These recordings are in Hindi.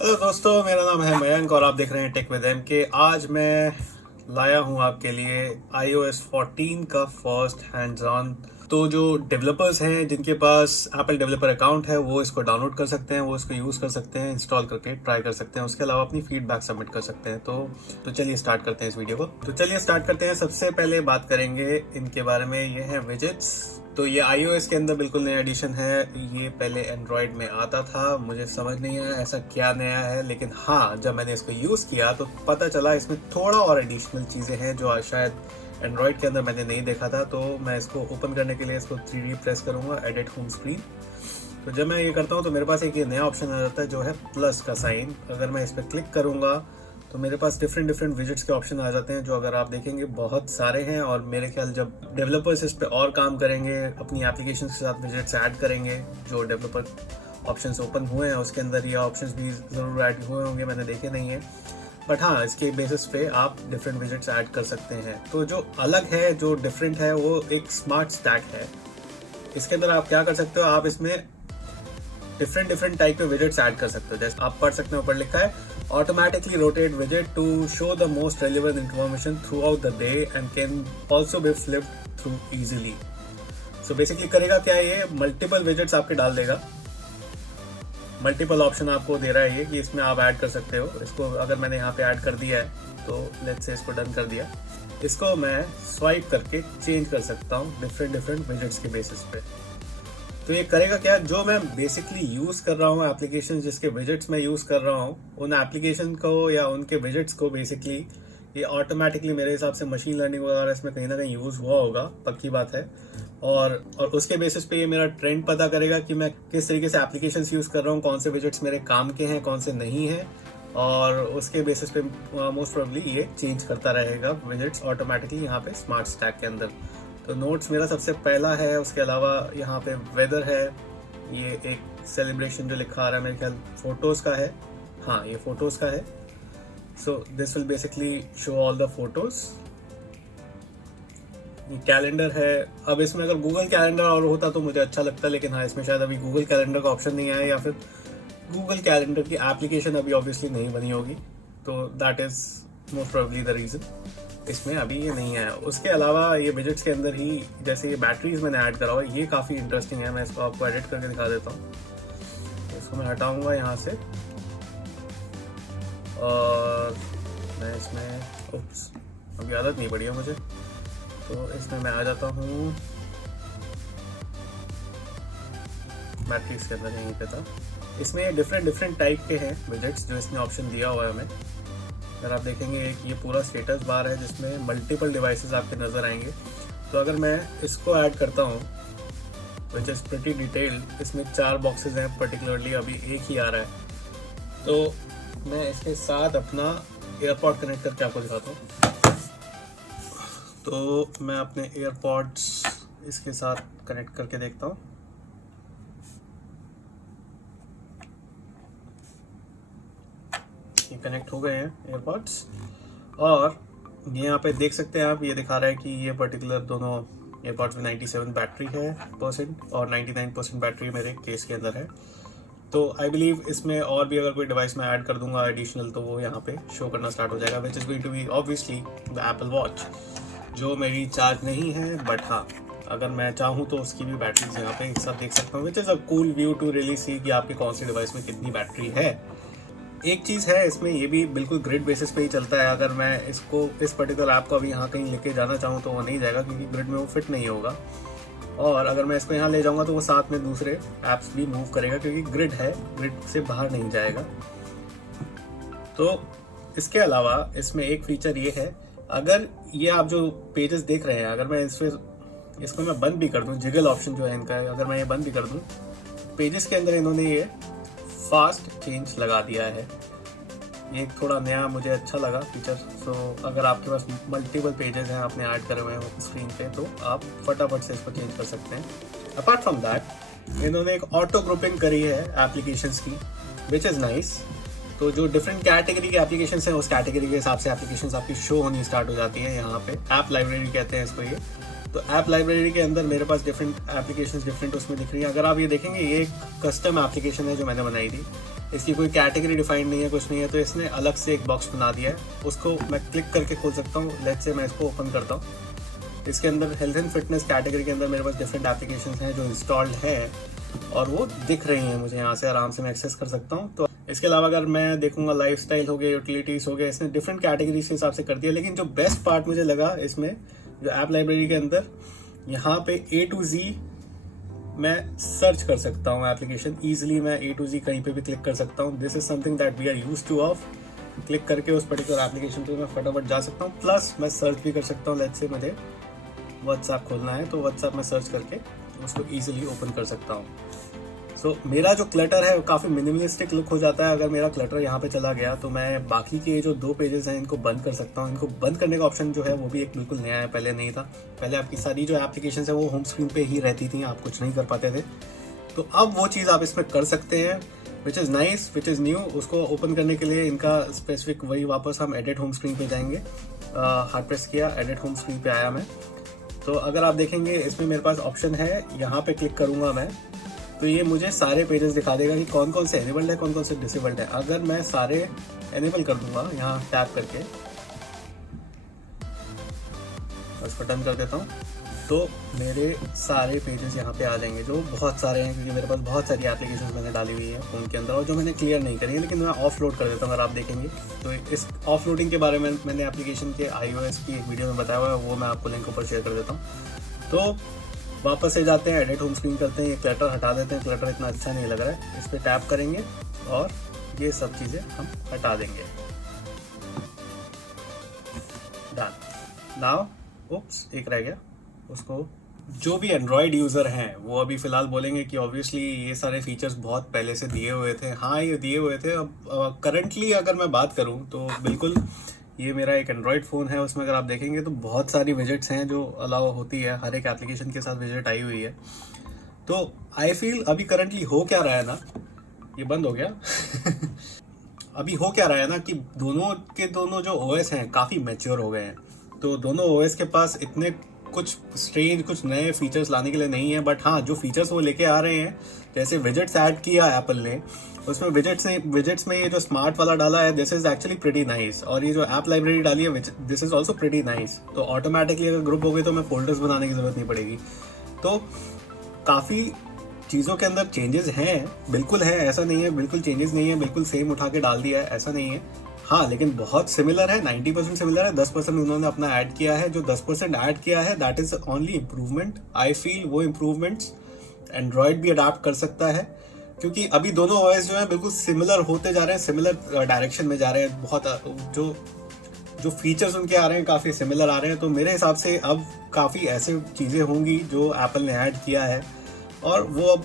हेलो दोस्तों, मेरा नाम है मयंक और आप देख रहे हैं टेक विद एम के। आज मैं लाया हूं आपके लिए iOS 14 का फर्स्ट हैंड्स ऑन। तो जो डेवलपर्स हैं जिनके पास एप्पल डेवलपर अकाउंट है वो इसको डाउनलोड कर सकते हैं, वो इसको यूज़ कर सकते हैं, इंस्टॉल करके ट्राई कर सकते हैं। उसके अलावा अपनी फीडबैक सबमिट कर सकते हैं। तो चलिए स्टार्ट करते हैं इस वीडियो को। सबसे पहले बात करेंगे इनके बारे में। ये है विजेट्स। तो ये iOS के अंदर बिल्कुल नया एडिशन है। ये पहले एंड्रॉयड में आता था, मुझे समझ नहीं आया ऐसा क्या नया है, लेकिन हाँ, जब मैंने इसको यूज़ किया तो पता चला इसमें थोड़ा और एडिशनल चीज़ें हैं जो शायद एंड्रॉयड के अंदर मैंने नहीं देखा था। तो मैं इसको ओपन करने के लिए इसको 3D प्रेस करूँगा, एडिट होम स्क्रीन। तो जब मैं ये करता हूँ तो मेरे पास एक ये नया ऑप्शन आ जाता है जो है प्लस का साइन। अगर मैं इस पर क्लिक करूँगा तो मेरे पास डिफरेंट विजिट्स के ऑप्शन आ जाते हैं, जो अगर आप देखेंगे बहुत सारे हैं। और मेरे ख्याल जब डेवलपर्स इस पे और काम करेंगे, अपनी एप्लीकेशन के साथ विजिट्स ऐड करेंगे, जो डेवलपर ऑप्शंस ओपन हुए हैं उसके अंदर ये ऑप्शंस भी ज़रूर ऐड हुए होंगे, मैंने देखे नहीं है। बट हाँ, इसके बेसिस पे आप डिफरेंट विजिट्स ऐड कर सकते हैं। तो जो अलग है, जो डिफरेंट है, वो एक स्मार्ट स्टैक है। इसके अंदर आप क्या कर सकते हो, आप इसमें डिफरेंट टाइप के विजिट्स ऐड कर सकते हो। जैसे आप पढ़ सकते हो, ऊपर लिखा है ऑटोमेटिकली रोटेट विजिट to show the most relevant information throughout the day and can also be flipped through easily. So basically करेगा क्या, ये मल्टीपल विजिट्स आपके डाल देगा। मल्टीपल ऑप्शन आपको दे रहा है ये कि इसमें आप ऐड कर सकते हो। इसको अगर मैंने यहाँ पे ऐड कर दिया है तो लेट्स से इसको डन कर दिया। इसको मैं स्वाइप करके चेंज कर सकता हूँ डिफरेंट विजिट्स के बेसिस पे। तो ये करेगा क्या, जो मैं बेसिकली यूज़ कर रहा हूँ एप्लीकेशन, जिसके विजिट्स मैं यूज़ कर रहा हूँ, उन एप्लीकेशन को या उनके विजिट्स को बेसिकली ये ऑटोमेटिकली, मेरे हिसाब से मशीन लर्निंग वगैरह इसमें कहीं ना कहीं यूज़ हुआ होगा, पक्की बात है। और उसके बेसिस पे ये मेरा ट्रेंड पता करेगा कि मैं किस तरीके से एप्लीकेशंस यूज़ कर रहा हूँ, कौन से विजिट्स मेरे काम के हैं, कौन से नहीं हैं। और उसके बेसिस पे मोस्ट प्रोबेबली ये चेंज करता रहेगा विजिट्स ऑटोमेटिकली यहाँ पे स्मार्ट स्टैक के अंदर। तो नोट्स मेरा सबसे पहला है। उसके अलावा यहाँ पे वेदर है, ये एक सेलिब्रेशन जो लिखा आ रहा है मेरे ख्याल फोटोज़ का है। हाँ, ये फोटोज़ का है। So this will basically show all the photos. Calendar है। अब इसमें अगर गूगल कैलेंडर और होता तो मुझे अच्छा लगता, लेकिन हाँ, इसमें शायद अभी गूगल कैलेंडर का ऑप्शन नहीं आया, या फिर गूगल कैलेंडर की एप्लीकेशन अभी ऑब्वियसली नहीं बनी होगी। तो that is most probably the reason इसमें अभी ये नहीं आया। उसके अलावा ये विजिट्स के अंदर ही जैसे ये बैटरीज मैंने ऐड करा हुआ है, ये काफ़ी इंटरेस्टिंग है। मैं इसको आपको एडिट करके दिखा देता हूँ। इसको मैं हटाऊँगा यहाँ से और मैं इसमें अभी आदत नहीं पड़ी है मुझे, तो इसमें मैं आ जाता हूँ बैटरीज के अंदर, यहीं पे था। इसमें डिफरेंट टाइप के हैं विजिट्स जो इसने ऑप्शन दिया हुआ है हमें। अगर आप देखेंगे, एक ये पूरा स्टेटस बार है जिसमें मल्टीपल डिवाइसेस आपके नज़र आएंगे। तो अगर मैं इसको ऐड करता हूँ, विच इज़ प्रिटी डिटेल्ड, इसमें 4 बॉक्सेस हैं पर्टिकुलरली, अभी एक ही आ रहा है। तो मैं इसके साथ अपना एयरपॉड कनेक्ट करके आपको दिखाता हूँ। तो मैं अपने एयरपॉड्स इसके साथ कनेक्ट करके देखता हूँ। ये कनेक्ट हो गए हैं एयरपॉड्स, और ये यहाँ पे देख सकते हैं आप, ये दिखा रहा है कि ये पर्टिकुलर दोनों एयरपॉड्स में 97 बैटरी है % और 99% बैटरी मेरे केस के अंदर है। तो आई बिलीव इसमें और भी अगर कोई डिवाइस मैं ऐड कर दूंगा एडिशनल, तो वो यहाँ पे शो करना स्टार्ट हो जाएगा, which is going to be obviously the Apple watch, जो मेरी चार्ज नहीं है। बट हाँ, अगर मैं चाहूँ तो उसकी भी बैटरीज यहाँ पे एक साथ देख सकता हूँ, which is a cool view to really see कि आपके कौन सी डिवाइस में कितनी बैटरी है। एक चीज़ है इसमें, ये भी बिल्कुल ग्रिड बेसिस पे ही चलता है। अगर मैं इसको, इस पर्टिकुलर ऐप को अभी यहाँ कहीं लेके जाना चाहूँ तो वो नहीं जाएगा, क्योंकि ग्रिड में वो फिट नहीं होगा। और अगर मैं इसको यहाँ ले जाऊँगा तो वो साथ में दूसरे ऐप्स भी मूव करेगा, क्योंकि ग्रिड है, ग्रिड से बाहर नहीं जाएगा। तो इसके अलावा इसमें एक फीचर ये है, अगर ये आप जो पेजेस देख रहे हैं, अगर मैं इसको मैं बंद भी कर दूँ, जिगल ऑप्शन जो है इनका है, अगर मैं ये बंद भी कर दूँ, पेजेस के अंदर इन्होंने ये फास्ट चेंज लगा दिया है। ये थोड़ा नया मुझे अच्छा लगा फीचर। सो अगर आपके पास मल्टीपल पेजेस हैं आपने ऐड करे हुए हैं स्क्रीन पे, तो आप फटाफट से इसको चेंज कर सकते हैं। अपार्ट फ्रॉम दैट, इन्होंने एक ऑटो ग्रुपिंग करी है एप्लीकेशंस की, विच इज़ नाइस। तो जो डिफरेंट कैटेगरी के एप्लीकेशंस हैं, उस कैटेगरी के हिसाब से एप्लीकेशंस आपकी शो होनी स्टार्ट हो जाती हैं यहाँ पे। ऐप लाइब्रेरी कहते हैं इसको ये। तो ऐप लाइब्रेरी के अंदर मेरे पास डिफरेंट एप्लीकेशंस डिफरेंट उसमें दिख रही हैं। अगर आप ये देखेंगे, ये एक कस्टम एप्लीकेशन है जो मैंने बनाई थी, इसकी कोई कैटेगरी डिफाइंड नहीं है, कुछ नहीं है, तो इसने अलग से एक बॉक्स बना दिया है। उसको मैं क्लिक करके खोल सकता हूँ। लेट्स से मैं इसको ओपन करता हूँ। इसके अंदर हेल्थ एंड फिटनेस कैटेगरी के अंदर मेरे पास डिफरेंट एप्लीकेशंस हैं जो इंस्टॉल्ड हैं और वो दिख रही हैं मुझे। यहाँ से आराम से मैं एक्सेस कर सकता हूँ। तो इसके अलावा अगर मैं देखूंगा, लाइफस्टाइल हो गया, यूटिलिटीज हो गया, इसने डिफरेंट कैटेगरीज के हिसाब से कर दिया। लेकिन जो बेस्ट पार्ट मुझे लगा इसमें, जो ऐप लाइब्रेरी के अंदर यहाँ पे A to Z मैं सर्च कर सकता हूँ एप्लीकेशन ईजिली। मैं A to Z कहीं पे भी क्लिक कर सकता हूँ। This is something that we are used to of. Click करके उस पर्टिकुलर एप्लीकेशन पे मैं फटाफट जा सकता हूँ। प्लस मैं सर्च भी कर सकता हूँ। लेट्स से मुझे व्हाट्सएप खोलना है तो व्हाट्सएप में सर्च करके उसको ईजिली ओपन कर सकता हूँ। सो मेरा जो क्लटर है वो काफ़ी मिनिमलिस्टिक लुक हो जाता है। अगर मेरा क्लटर यहाँ पे चला गया तो मैं बाकी के जो 2 पेजेस हैं इनको बंद कर सकता हूँ। इनको बंद करने का ऑप्शन जो है वो भी एक बिल्कुल नया है, पहले नहीं था। पहले आपकी सारी जो एप्लीकेशन है वो होम स्क्रीन पे ही रहती थी, आप कुछ नहीं कर पाते थे। तो अब वो चीज़ आप इसमें कर सकते हैं, which is nice, which is new. उसको ओपन करने के लिए इनका स्पेसिफिक वही वापस हम एडिट होम स्क्रीन पे जाएंगे। हार्ड प्रेस किया, एडिट होम स्क्रीन पे आया मैं। तो अगर आप देखेंगे इसमें मेरे पास ऑप्शन है, यहाँ पे क्लिक करूँगा मैं तो ये मुझे सारे पेजेस दिखा देगा कि कौन कौन से एनेबल्ड है, कौन कौन से डिसेबल्ड है। अगर मैं सारे एनेबल कर दूंगा यहाँ टैप करके, उसको डन कर देता हूँ, तो मेरे सारे पेजेस यहाँ पे आ जाएंगे, जो बहुत सारे हैं क्योंकि मेरे पास बहुत सारी एप्लीकेशन मैंने डाली हुई है फ़ोन के अंदर और जो मैंने क्लियर नहीं करी है। लेकिन मैं ऑफ लोड कर देता हूँ। अगर आप देखेंगे तो इस ऑफ लोडिंग के बारे में मैंने एप्लीकेशन के iOS की एक वीडियो में बताया हुआ है, वो मैं आपको लिंक ऊपर शेयर कर देता हूँ। तो वापस से जाते हैं, एडिट होम स्क्रीन करते हैं, ये क्लटर हटा देते हैं। क्लटर इतना अच्छा नहीं लग रहा है, इस पर टैप करेंगे और ये सब चीज़ें हम हटा देंगे। डन। नाउ उप्स, एक रह गया। उसको जो भी एंड्रॉयड यूज़र हैं वो अभी फ़िलहाल बोलेंगे कि ऑब्वियसली ये सारे फीचर्स बहुत पहले से दिए हुए थे। हाँ, ये दिए हुए थे। अब करंटली अगर मैं बात करूँ तो बिल्कुल ये मेरा एक एंड्रॉयड फ़ोन है, उसमें अगर आप देखेंगे तो बहुत सारी विजेट्स हैं जो अलाउ होती है। हर एक एप्लीकेशन के साथ विजेट आई हुई है। तो आई फील अभी करंटली हो क्या रहा है ना, ये बंद हो गया अभी हो क्या रहा है ना कि दोनों के दोनों जो ओएस हैं काफ़ी मैच्योर हो गए हैं। तो दोनों ओएस के पास इतने कुछ स्ट्रेंज, कुछ नए फीचर्स लाने के लिए नहीं है। बट हाँ, जो फीचर्स वो लेके आ रहे हैं, जैसे विजेट्स ऐड किया एप्पल ने, उसमें विजेट्स में ये जो स्मार्ट वाला डाला है, this is actually pretty nice. और ये जो ऐप लाइब्रेरी डाली है, this is also pretty nice. तो ऑटोमेटिकली अगर ग्रुप हो गई तो मैं फोल्डर्स बनाने की जरूरत नहीं पड़ेगी। तो काफ़ी चीज़ों के अंदर चेंजेस हैं, बिल्कुल है, ऐसा नहीं है बिल्कुल चेंजेस नहीं है, बिल्कुल सेम उठा के डाल दिया है, ऐसा नहीं है। हाँ, लेकिन बहुत सिमिलर है, 90% सिमिलर है। 10% उन्होंने अपना ऐड किया है। जो 10% ऐड किया है that is only improvement. I feel वो इम्प्रूवमेंट्स एंड्रॉयड भी अडाप्ट कर सकता है, क्योंकि अभी दोनों ओएस जो है बिल्कुल सिमिलर होते जा रहे हैं, सिमिलर डायरेक्शन में जा रहे हैं। बहुत जो फीचर्स उनके आ रहे हैं काफ़ी सिमिलर आ रहे हैं। तो मेरे हिसाब से अब काफ़ी ऐसे चीज़ें होंगी जो एप्पल ने ऐड किया है और वो अब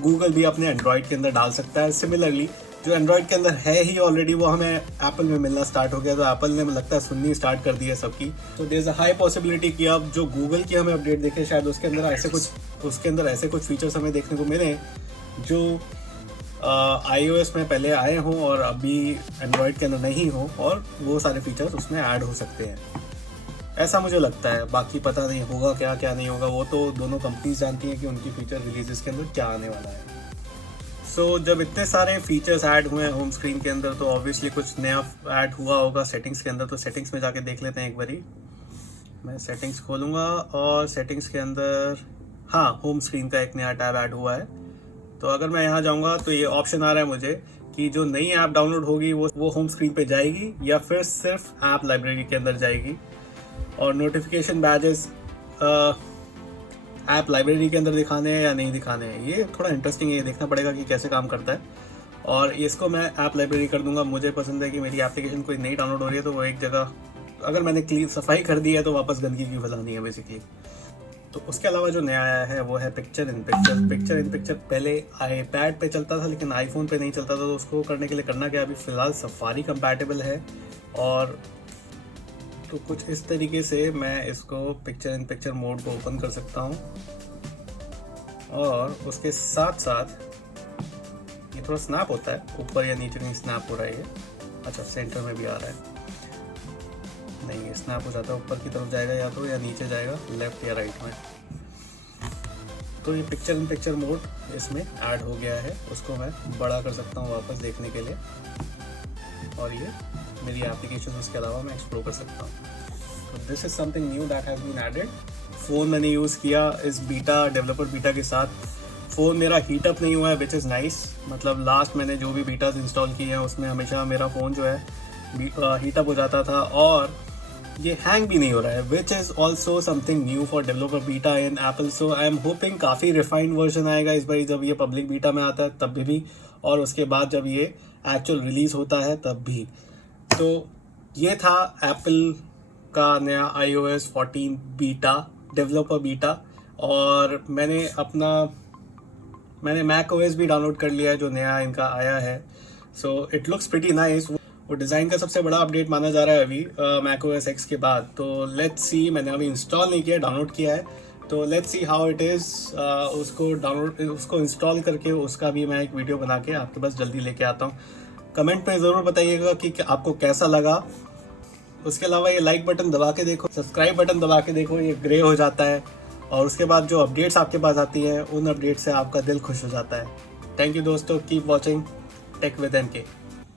गूगल भी अपने एंड्रॉयड के अंदर डाल सकता है सिमिलरली। जो एंड्रॉयड के अंदर है ही ऑलरेडी, वो हमें एप्पल में मिलना स्टार्ट हो गया। तो एप्पल ने लगता है सुननी स्टार्ट कर दी है सबकी। तो there is a high possibility कि अब जो गूगल की हमें अपडेट देखे, शायद उसके अंदर ऐसे कुछ फीचर्स हमें देखने को मिले जो iOS में पहले आए हों और अभी एंड्रॉयड के अंदर नहीं हो, और वो सारे फीचर्स उसमें ऐड हो सकते हैं, ऐसा मुझे लगता है। बाकी पता नहीं होगा क्या नहीं होगा, वो तो दोनों कंपनीज जानती हैं कि उनकी फीचर रिलीजेस के अंदर क्या आने वाला है। सो जब इतने सारे फीचर्स ऐड हुए हैं होम स्क्रीन के अंदर, तो ऑब्वियसली कुछ नया ऐड हुआ होगा सेटिंग्स के अंदर। तो सेटिंग्स में जाके देख लेते हैं एक बारी। मैं सेटिंग्स खोलूँगा और सेटिंग्स के अंदर हाँ, होम स्क्रीन का एक नया टैब ऐड हुआ है। तो अगर मैं यहाँ जाऊँगा तो ये ऑप्शन आ रहा है मुझे कि जो नई ऐप डाउनलोड होगी वो होम स्क्रीन पे जाएगी या फिर सिर्फ ऐप लाइब्रेरी के अंदर जाएगी। और नोटिफिकेशन बैजेस ऐप लाइब्रेरी के अंदर दिखाने हैं या नहीं दिखाने हैं, ये थोड़ा इंटरेस्टिंग है, ये देखना पड़ेगा कि कैसे काम करता है। और इसको मैं ऐप लाइब्रेरी कर दूंगा। मुझे पसंद है कि मेरी एप्लीकेशन कोई नई डाउनलोड हो रही है तो वो एक जगह, अगर मैंने क्लीन सफाई कर दी है तो वापस गंदगी क्यों फैलानी है बेसिकली। तो उसके अलावा जो नया आया है वो है पिक्चर इन पिक्चर। पहले iPad पे चलता था लेकिन आईफोन पे नहीं चलता था। तो उसको करने के लिए करना क्या, अभी फ़िलहाल सफारी कंपैटिबल है। और तो कुछ इस तरीके से मैं इसको पिक्चर इन पिक्चर मोड को ओपन कर सकता हूँ। और उसके साथ साथ ये थोड़ा स्नैप होता है, ऊपर या नीचे कहीं स्नैप हो रहा है ये। अच्छा, सेंटर में भी आ रहा है। नहीं, स्नैप हो जाता है, ऊपर की तरफ जाएगा या तो, या नीचे जाएगा लेफ्ट या राइट में। तो ये पिक्चर इन पिक्चर मोड इसमें ऐड हो गया है, उसको मैं बड़ा कर सकता हूँ वापस देखने के लिए, और ये मेरी एप्लीकेशन उसके अलावा मैं एक्सप्लोर कर सकता हूँ। तो this is something new that has been added. Phone मैंने यूज़ किया इस बीटा, डेवलपर बीटा के साथ। फ़ोन मेरा हीट अप नहीं हुआ है, विच इज़ नाइस। मतलब लास्ट मैंने जो भी बीटाज इंस्टॉल किए हैं उसमें हमेशा मेरा फ़ोन जो है हीट अप हो जाता था, और ये हैंग भी नहीं हो रहा है, which is also something new for developer beta in Apple. So I am hoping काफ़ी रिफाइंड वर्जन आएगा इस बार जब ये पब्लिक बीटा में आता है तब भी, और उसके बाद जब ये एक्चुअल रिलीज़ होता है तब भी। तो ये था एप्पल का नया iOS 14 बीटा, डेवलपर बीटा। और मैंने macOS भी डाउनलोड कर लिया है जो नया इनका आया है। So it looks pretty nice. वो डिज़ाइन का सबसे बड़ा अपडेट माना जा रहा है अभी macOS X के बाद। तो लेट्स सी, मैंने अभी इंस्टॉल नहीं किया, डाउनलोड किया है, तो let's see how it is. उसको इंस्टॉल करके उसका भी मैं एक वीडियो बना के आपके पास जल्दी लेके आता हूँ। कमेंट में ज़रूर बताइएगा कि आपको कैसा लगा। उसके अलावा ये लाइक बटन दबा के देखो, सब्सक्राइब बटन दबा के देखो, ये ग्रे हो जाता है, और उसके बाद जो अपडेट्स आपके पास आती हैं उन अपडेट्स से आपका दिल खुश हो जाता है। थैंक यू दोस्तों, keep watching tech with MK।